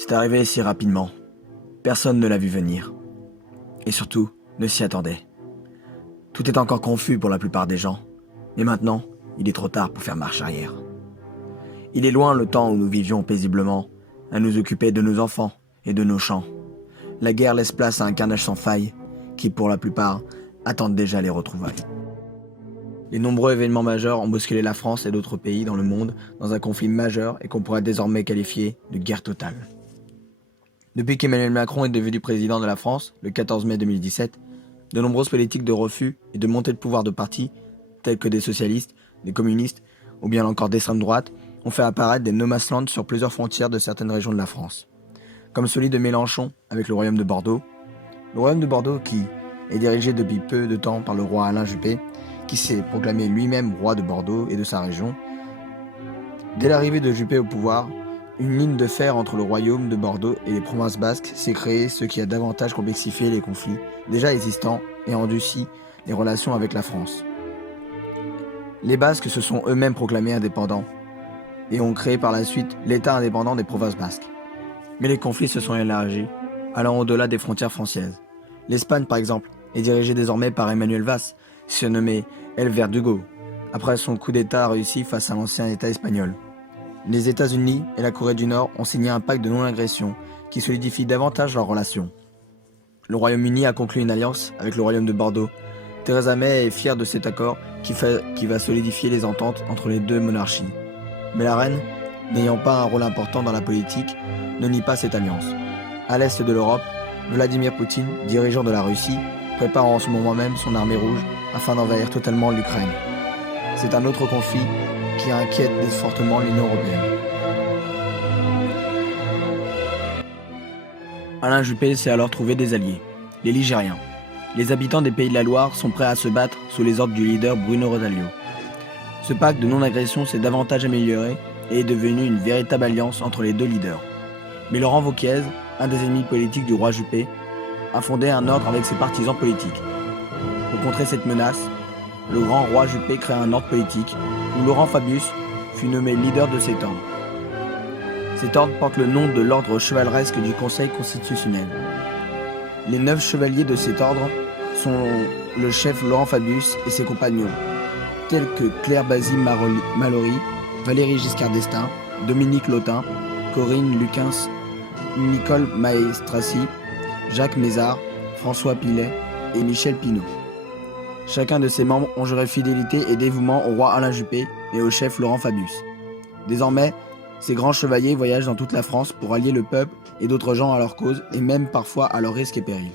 C'est arrivé si rapidement. Personne ne l'a vu venir. Et surtout, ne s'y attendait. Tout est encore confus pour la plupart des gens. Mais maintenant, il est trop tard pour faire marche arrière. Il est loin le temps où nous vivions paisiblement, à nous occuper de nos enfants et de nos champs. La guerre laisse place à un carnage sans faille, qui pour la plupart attendent déjà les retrouvailles. Les nombreux événements majeurs ont bousculé la France et d'autres pays dans le monde dans un conflit majeur et qu'on pourrait désormais qualifier de guerre totale. Depuis qu'Emmanuel Macron est devenu président de la France, le 14 mai 2017, de nombreuses politiques de refus et de montée de pouvoir de partis, tels que des socialistes, des communistes ou bien encore d'extrême droite, ont fait apparaître des no-man's land sur plusieurs frontières de certaines régions de la France. Comme celui de Mélenchon avec le royaume de Bordeaux. Le royaume de Bordeaux qui est dirigé depuis peu de temps par le roi Alain Juppé, qui s'est proclamé lui-même roi de Bordeaux et de sa région. Dès l'arrivée de Juppé au pouvoir, une ligne de fer entre le royaume de Bordeaux et les provinces basques s'est créée, ce qui a davantage complexifié les conflits déjà existants et endurci les relations avec la France. Les Basques se sont eux-mêmes proclamés indépendants et ont créé par la suite l'État indépendant des provinces basques. Mais les conflits se sont élargis, allant au-delà des frontières françaises. L'Espagne, par exemple, est dirigée désormais par Emmanuel Valls, surnommé El Verdugo, après son coup d'État réussi face à l'ancien État espagnol. Les États-Unis et la Corée du Nord ont signé un pacte de non-agression qui solidifie davantage leurs relations. Le Royaume-Uni a conclu une alliance avec le Royaume de Bordeaux. Theresa May est fière de cet accord qui va solidifier les ententes entre les deux monarchies. Mais la reine, n'ayant pas un rôle important dans la politique, ne nie pas cette alliance. À l'est de l'Europe, Vladimir Poutine, dirigeant de la Russie, prépare en ce moment même son armée rouge afin d'envahir totalement l'Ukraine. C'est un autre conflit qui inquiète fortement l'Union européenne. Alain Juppé s'est alors trouvé des alliés, les Ligériens. Les habitants des Pays de la Loire sont prêts à se battre sous les ordres du leader Bruno Retailleau. Ce pacte de non-agression s'est davantage amélioré et est devenu une véritable alliance entre les deux leaders. Mais Laurent Wauquiez, un des ennemis politiques du roi Juppé, a fondé un ordre avec ses partisans politiques. Pour contrer cette menace, le grand roi Juppé créa un ordre politique où Laurent Fabius fut nommé leader de cet ordre. Cet ordre porte le nom de l'ordre chevaleresque du Conseil constitutionnel. Les 9 chevaliers de cet ordre sont le chef Laurent Fabius et ses compagnons, tels que Claire Basile Mallory, Valéry Giscard d'Estaing, Dominique Lotin, Corinne Lukens, Nicole Maestrassi, Jacques Mézard, François Pillet et Michel Pinault. Chacun de ces membres ont juré fidélité et dévouement au roi Alain Juppé et au chef Laurent Fabius. Désormais, ces grands chevaliers voyagent dans toute la France pour allier le peuple et d'autres gens à leur cause et même parfois à leur risque et péril.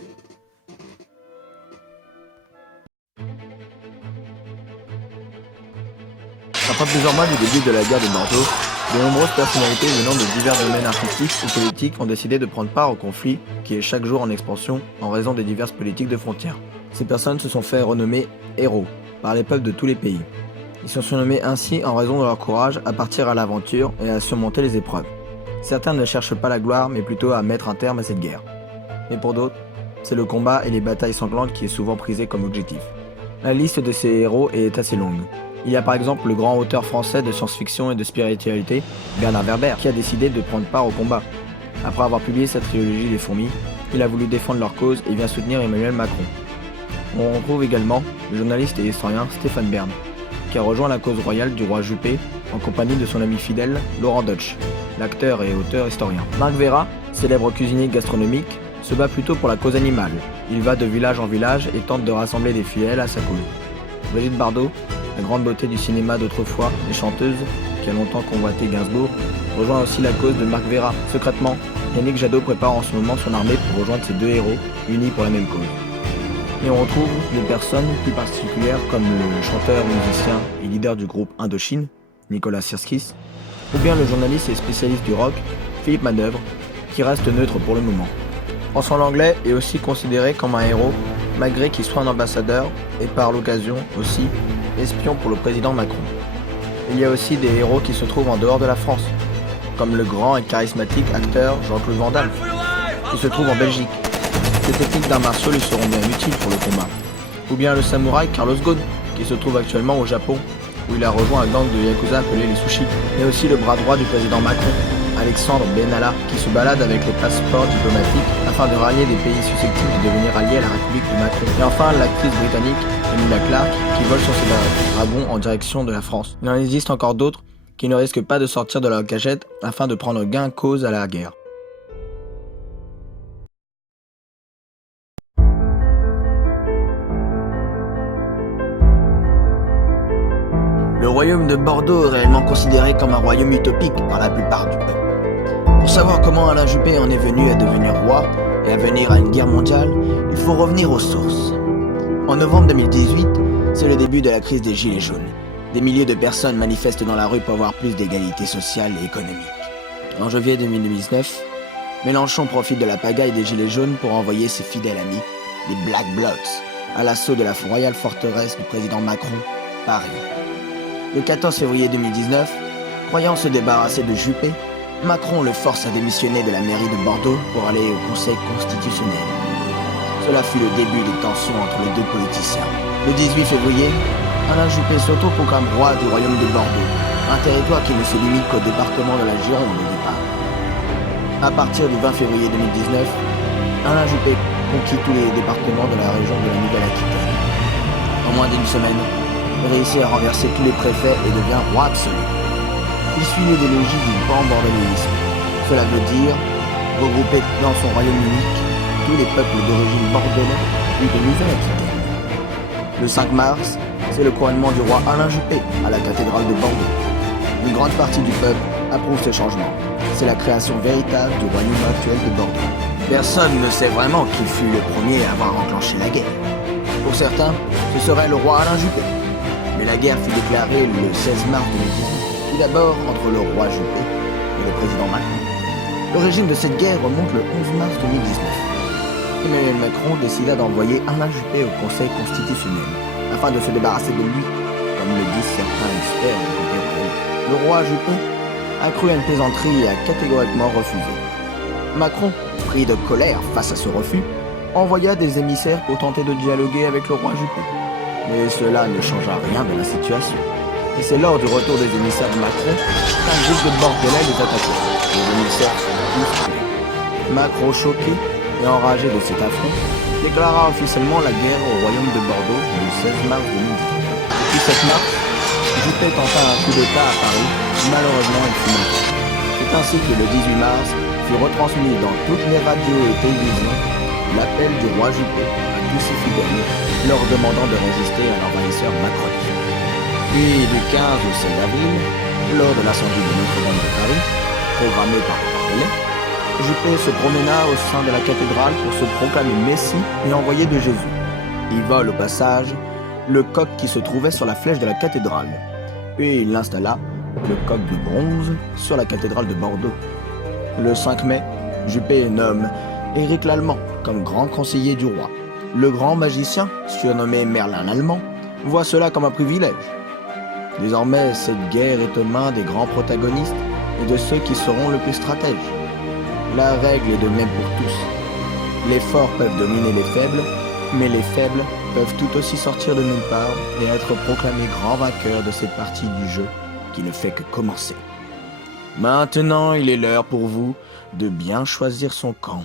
Après plusieurs mois du début de la guerre de Bordeaux, de nombreuses personnalités venant de divers domaines artistiques ou politiques ont décidé de prendre part au conflit qui est chaque jour en expansion en raison des diverses politiques de frontières. Ces personnes se sont fait renommer héros par les peuples de tous les pays. Ils sont surnommés ainsi en raison de leur courage à partir à l'aventure et à surmonter les épreuves. Certains ne cherchent pas la gloire mais plutôt à mettre un terme à cette guerre. Mais pour d'autres, c'est le combat et les batailles sanglantes qui est souvent prisé comme objectif. La liste de ces héros est assez longue. Il y a par exemple le grand auteur français de science-fiction et de spiritualité, Bernard Werber, qui a décidé de prendre part au combat. Après avoir publié sa trilogie des fourmis, il a voulu défendre leur cause et vient soutenir Emmanuel Macron. On retrouve également le journaliste et historien Stéphane Bern, qui a rejoint la cause royale du roi Juppé en compagnie de son ami fidèle Laurent Deutsch, l'acteur et auteur historien. Marc Vera, célèbre cuisinier gastronomique, se bat plutôt pour la cause animale. Il va de village en village et tente de rassembler des fidèles à sa cause. Brigitte Bardot, la grande beauté du cinéma d'autrefois et chanteuse, qui a longtemps convoité Gainsbourg, rejoint aussi la cause de Marc Vera. Secrètement, Yannick Jadot prépare en ce moment son armée pour rejoindre ces deux héros, unis pour la même cause. Et on retrouve des personnes plus particulières comme le chanteur, musicien et leader du groupe Indochine, Nicolas Sirskis, ou bien le journaliste et spécialiste du rock, Philippe Manœuvre, qui reste neutre pour le moment. François Langlais est aussi considéré comme un héros, malgré qu'il soit un ambassadeur et par l'occasion aussi espion pour le président Macron. Il y a aussi des héros qui se trouvent en dehors de la France, comme le grand et charismatique acteur Jean-Claude Van Damme, qui se trouve en Belgique. Ces techniques d'arts martiaux lui seront bien utiles pour le combat. Ou bien le samouraï Carlos Ghosn, qui se trouve actuellement au Japon, où il a rejoint un gang de Yakuza appelé les Sushis, mais aussi le bras droit du président Macron, Alexandre Benalla, qui se balade avec les passeports diplomatiques afin de rallier des pays susceptibles de devenir alliés à la République de Macron. Et enfin, l'actrice britannique Emilia Clarke, qui vole sur ses dragons en direction de la France. Il en existe encore d'autres qui ne risquent pas de sortir de leur cachette afin de prendre gain cause à la guerre. Le royaume de Bordeaux est réellement considéré comme un royaume utopique par la plupart du peuple. Pour savoir comment Alain Juppé en est venu à devenir roi et à venir à une guerre mondiale, il faut revenir aux sources. En novembre 2018, c'est le début de la crise des Gilets jaunes. Des milliers de personnes manifestent dans la rue pour avoir plus d'égalité sociale et économique. En janvier 2019, Mélenchon profite de la pagaille des Gilets jaunes pour envoyer ses fidèles amis, les Black Blocs, à l'assaut de la royale forteresse du président Macron, Paris. Le 14 février 2019, croyant se débarrasser de Juppé, Macron le force à démissionner de la mairie de Bordeaux pour aller au Conseil constitutionnel. Cela fut le début des tensions entre les deux politiciens. Le 18 février, Alain Juppé s'autoproclame roi du royaume de Bordeaux, un territoire qui ne se limite qu'au département de la Gironde au départ. À partir du 20 février 2019, Alain Juppé conquit tous les départements de la région de la Nouvelle-Aquitaine. En moins d'une semaine, il réussit à renverser tous les préfets et devient roi absolu. Il suit l'idéologie du pan-bordellisme. Cela veut dire regrouper dans son royaume unique tous les peuples d'origine bordelaise et de Nouvelle-Aquitaine. Le 5 mars, c'est le couronnement du roi Alain Juppé à la cathédrale de Bordeaux. Une grande partie du peuple approuve ce changement. C'est la création véritable du royaume actuel de Bordeaux. Personne ne sait vraiment qui fut le premier à avoir enclenché la guerre. Pour certains, ce serait le roi Alain Juppé. Mais la guerre fut déclarée le 16 mars 2018, tout d'abord entre le roi Juppé et le président Macron. L'origine de cette guerre remonte le 11 mars 2019. Emmanuel Macron décida d'envoyer Alain Juppé au Conseil constitutionnel, afin de se débarrasser de lui, comme le disent certains experts du côté royal. Le roi Juppé a cru à une plaisanterie et a catégoriquement refusé. Macron, pris de colère face à ce refus, envoya des émissaires pour tenter de dialoguer avec le roi Juppé. Mais cela ne changea rien de la situation. Et c'est lors du retour des émissaires de Macron qu'un groupe de Bordelais les attaquait. Les émissaires furent tous tués. Macron, choqué et enragé de cet affront, déclara officiellement la guerre au royaume de Bordeaux le 16 mars 2018. Depuis 7 mars, Juppé tenta un coup d'État à Paris, malheureusement il fut manqué. C'est ainsi que le 18 mars fut retransmis dans toutes les radios et télévisions l'appel du roi Juppé à tous ses fidèles, leur demandant de résister à l'envahisseur macroniste. Puis du 15 au 16 avril, lors de l'incendie de Notre-Dame de Paris, programmé par les Bordelais, Juppé se promena au sein de la cathédrale pour se proclamer Messie et envoyé de Jésus. Il vole au passage le coq qui se trouvait sur la flèche de la cathédrale, puis il installa le coq de bronze sur la cathédrale de Bordeaux. Le 5 mai, Juppé nomme Éric Lallemand comme grand conseiller du roi. Le grand magicien, surnommé Merlin l'Allemand, voit cela comme un privilège. Désormais, cette guerre est aux mains des grands protagonistes et de ceux qui seront le plus stratèges. La règle est de même pour tous. Les forts peuvent dominer les faibles, mais les faibles peuvent tout aussi sortir de nulle part et être proclamés grands vainqueurs de cette partie du jeu qui ne fait que commencer. Maintenant, il est l'heure pour vous de bien choisir son camp.